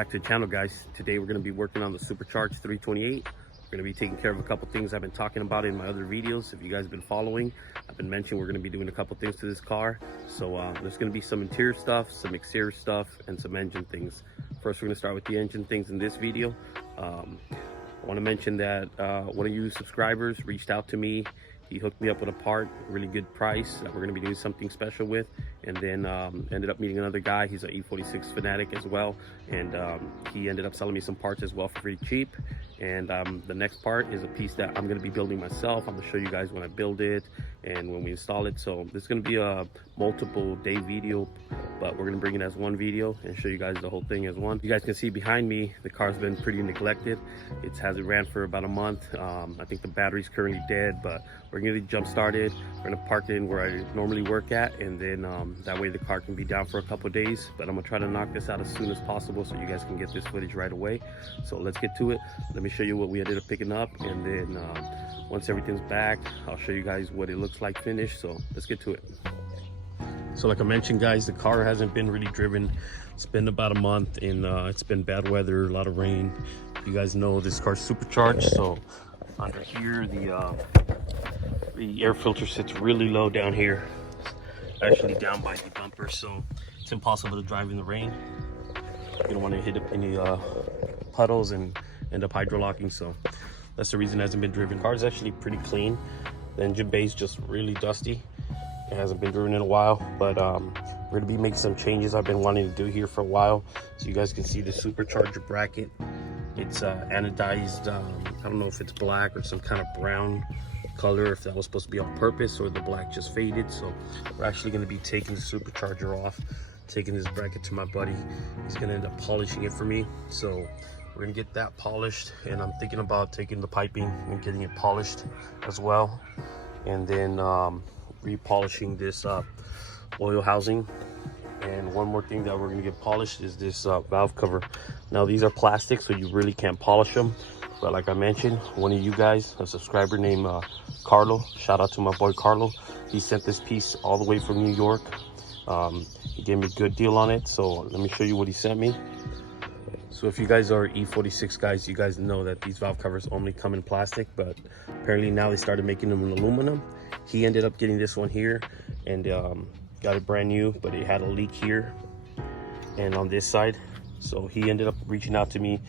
back to the channel, guys. Today we're going to be working on the supercharged 328. We're going to be taking care of a couple things I've been talking about in my other videos. If you guys have been following, I've been mentioning we're going to be doing a couple things to this car. So there's going to be some interior stuff, some exterior stuff, and some engine things. First, we're going to start with the engine things in this video. I want to mention that one of you subscribers reached out to me. He hooked me up with a part, really good price that we're going to be doing something special with. And then ended up meeting another guy. He's an E46 fanatic as well. And he ended up selling me some parts as well for pretty cheap. And the next part is a piece that I'm going to be building myself. I'm going to show you guys when I build it and when we install it. So this is going to be a multiple day video, but we're going to bring it as one video and show you guys the whole thing as one. You guys can see behind me, the car's been pretty neglected. It hasn't ran for about a month. I think the battery's currently dead, but we're going to jump started. We're going to park it in where I normally work at, and then that way the car can be down for a couple of days. But I'm going to try to knock this out as soon as possible so you guys can get this footage right away. So let's get to it. Let me show you what we ended up picking up, and then once everything's back, I'll show you guys what it looks like finished. So let's get to it. So like I mentioned, guys, the car hasn't been really driven. It's been about a month, and it's been bad weather, a lot of rain. You guys know this car's supercharged, so under here the air filter sits really low down here, actually down by the bumper, so it's impossible to drive in the rain. You don't want to hit up any puddles and end up hydrolocking, so that's the reason it hasn't been driven. The car's actually pretty clean. The engine bay is just really dusty. It hasn't been driven in a while, but we're gonna be making some changes I've been wanting to do here for a while. So you guys can see the supercharger bracket. It's anodized, I don't know if it's black or some kind of brown color, if that was supposed to be on purpose or the black just faded. So we're actually gonna be taking the supercharger off, taking this bracket to my buddy. He's gonna end up polishing it for me. So we're gonna get that polished, and I'm thinking about taking the piping and getting it polished as well. And then repolishing this oil housing. And one more thing that we're gonna get polished is this valve cover. Now these are plastic, so you really can't polish them, but like I mentioned, one of you guys, a subscriber named Carlo, shout out to my boy Carlo, he sent this piece all the way from New York. He gave me a good deal on it, so let me show you what he sent me. So if you guys are E46 guys, you guys know that these valve covers only come in plastic, but apparently now they started making them in aluminum. He ended up getting this one here and got it brand new, but it had a leak here and on this side. So he ended up reaching out to me,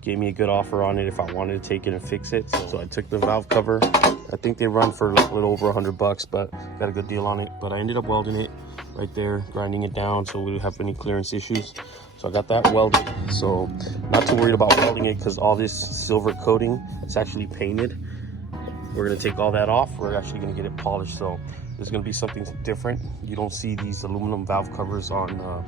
gave me a good offer on it if I wanted to take it and fix it. So I took the valve cover. I think they run for like a little over $100, but got a good deal on it. But I ended up welding it right there, grinding it down so we don't have any clearance issues. So I got that welded, so not too worried about welding it because all this silver coating is actually painted. We're gonna take all that off. We're actually gonna get it polished, so there's gonna be something different. You don't see these aluminum valve covers on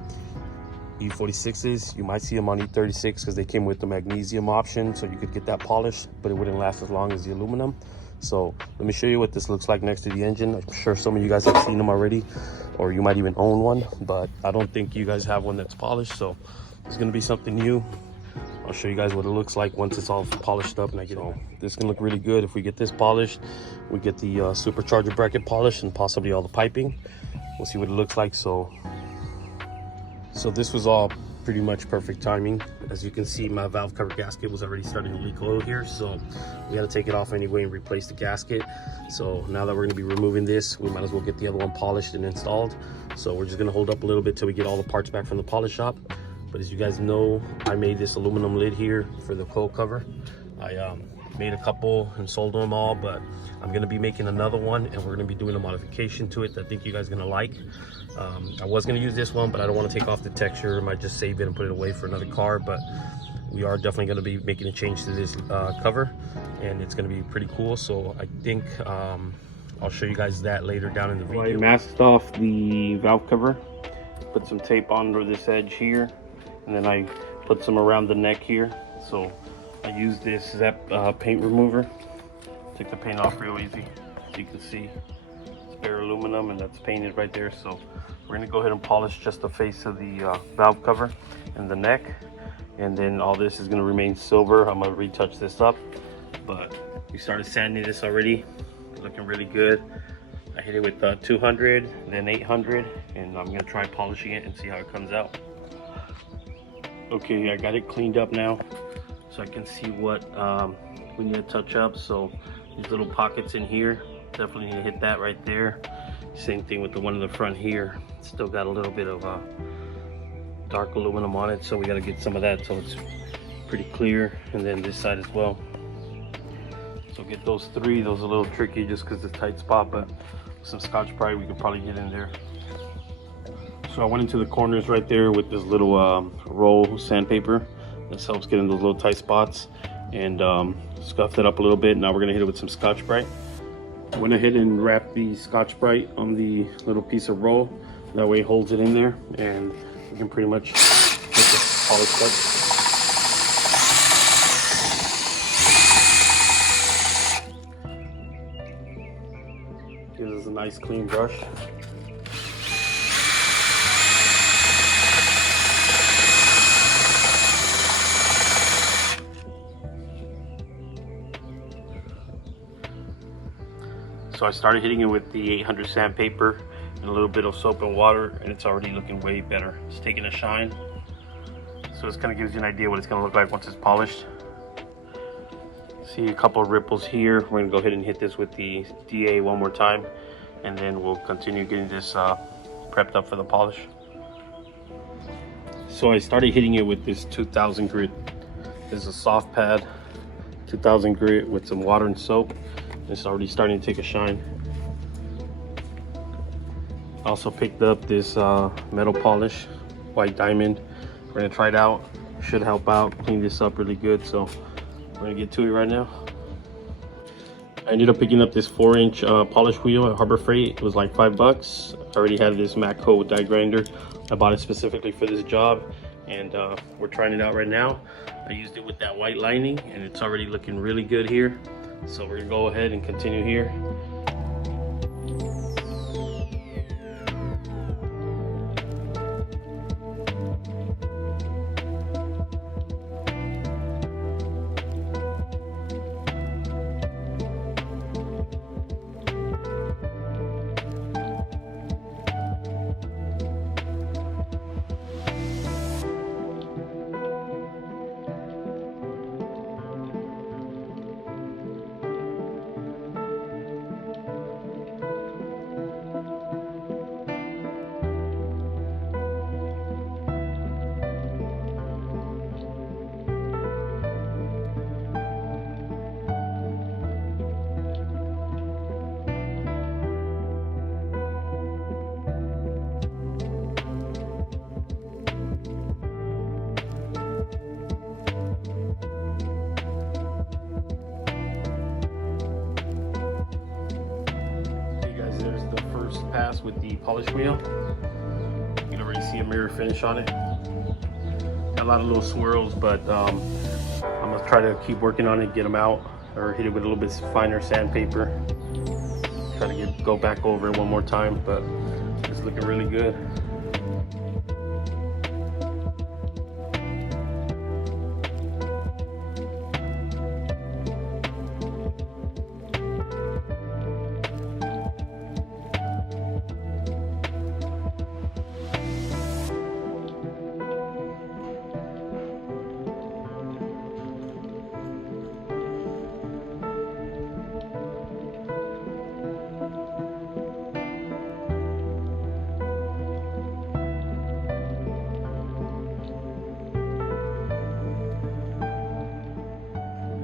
E46s. You might see them on E36 because they came with the magnesium option, so you could get that polished, but it wouldn't last as long as the aluminum. So let me show you what this looks like next to the engine. I'm sure some of you guys have seen them already, or you might even own one, but I don't think you guys have one that's polished, so it's gonna be something new. I'll show you guys what it looks like once it's all polished up and I get on. This can look really good if we get this polished. We get the supercharger bracket polished and possibly all the piping. We'll see what it looks like. So this was all pretty much perfect timing. As you can see, my valve cover gasket was already starting to leak oil here, so we got to take it off anyway and replace the gasket. So now that we're going to be removing this, we might as well get the other one polished and installed. So we're just going to hold up a little bit till we get all the parts back from the polish shop. But as you guys know, I made this aluminum lid here for the coil cover. I made a couple and sold them all, but I'm gonna be making another one, and we're gonna be doing a modification to it that I think you guys are gonna like. I was gonna use this one, but I don't want to take off the texture. I might just save it and put it away for another car, but we are definitely gonna be making a change to this cover, and it's gonna be pretty cool. So I think I'll show you guys that later down in the video. I masked off the valve cover, put some tape under this edge here, and then I put some around the neck here. So I used this Zep paint remover. Take the paint off real easy. As you can see, it's bare aluminum and that's painted right there. So we're gonna go ahead and polish just the face of the valve cover and the neck. And then all this is gonna remain silver. I'm gonna retouch this up. But we started sanding this already. It's looking really good. I hit it with 200, then 800, and I'm gonna try polishing it and see how it comes out. Okay, I got it cleaned up now, so I can see what we need to touch up. So these little pockets in here, definitely need to hit that right there. Same thing with the one in the front here. Still got a little bit of dark aluminum on it, so we got to get some of that so it's pretty clear. And then this side as well. So get those three. Those are a little tricky just because it's a tight spot, but with some Scotch-Brite we could probably get in there. So I went into the corners right there with this little roll sandpaper. This helps get in those little tight spots, and scuffed it up a little bit. Now we're gonna hit it with some Scotch-Brite. I went ahead and wrapped the Scotch-Brite on the little piece of roll. That way it holds it in there, and we can pretty much get this polished up. Gives us a nice clean brush. So I started hitting it with the 800 sandpaper and a little bit of soap and water, and it's already looking way better. It's taking a shine. So this kind of gives you an idea what it's going to look like once it's polished. See a couple of ripples here. We're going to go ahead and hit this with the DA one more time, and then we'll continue getting this prepped up for the polish. So I started hitting it with this 2000 grit. This is a soft pad, 2000 grit with some water and soap. It's already starting to take a shine. I also picked up this metal polish, white diamond. We're gonna try it out. Should help out, clean this up really good. So we're gonna get to it right now. I ended up picking up this 4-inch polish wheel at Harbor Freight. It was like $5. I already had this Mac Code die grinder. I bought it specifically for this job, and we're trying it out right now. I used it with that white lining, and it's already looking really good here. So we're gonna go ahead and continue here. Pass with the polish wheel. You can already see a mirror finish on it. Got a lot of little swirls, but I'm gonna try to keep working on it, get them out, or hit it with a little bit finer sandpaper. Try to go back over it one more time, but it's looking really good.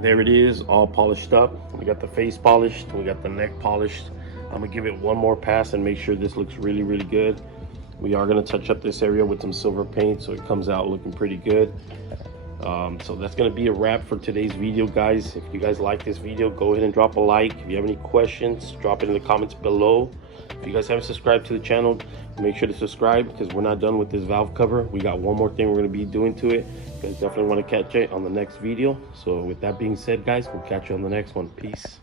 There it is, all polished up. We got the face polished, we got the neck polished. I'm gonna give it one more pass and make sure this looks really, really good. We are gonna touch up this area with some silver paint so it comes out looking pretty good. So that's gonna be a wrap for today's video, guys. If you guys like this video, go ahead and drop a like. If you have any questions, drop it in the comments below. If you guys haven't subscribed to the channel, make sure to subscribe, because we're not done with this valve cover. We got one more thing we're going to be doing to it. You guys definitely want to catch it on the next video. So with that being said, guys, we'll catch you on the next one. Peace.